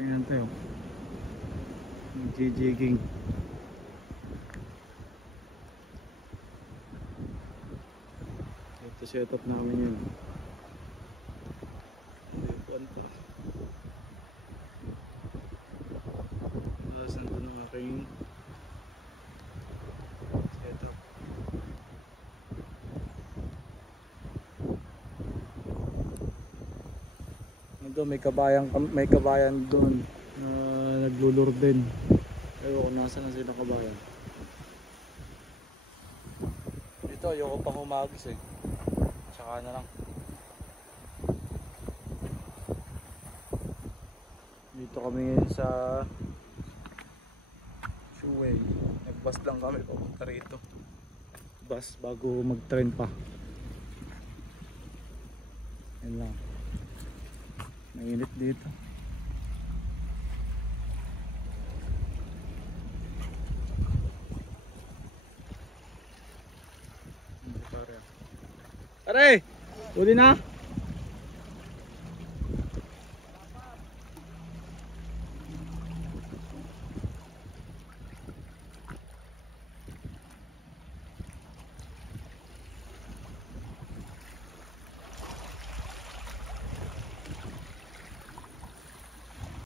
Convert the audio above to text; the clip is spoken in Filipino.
paring yan tayo. Nag-jigging. Ito set up namin yun. Ito. Tapos nandun ang aking set up. Nandun may kabayan doon na naglulur din. Ayoko kung nasa na sila kabayan. Dito ayoko pa humagis eh. Tsaka na lang. Dito kami sa Shuway. Nag-bus lang kami papunta rito. Bus bago mag-train pa. Yan lang. Mainit dito. Pare, huli na.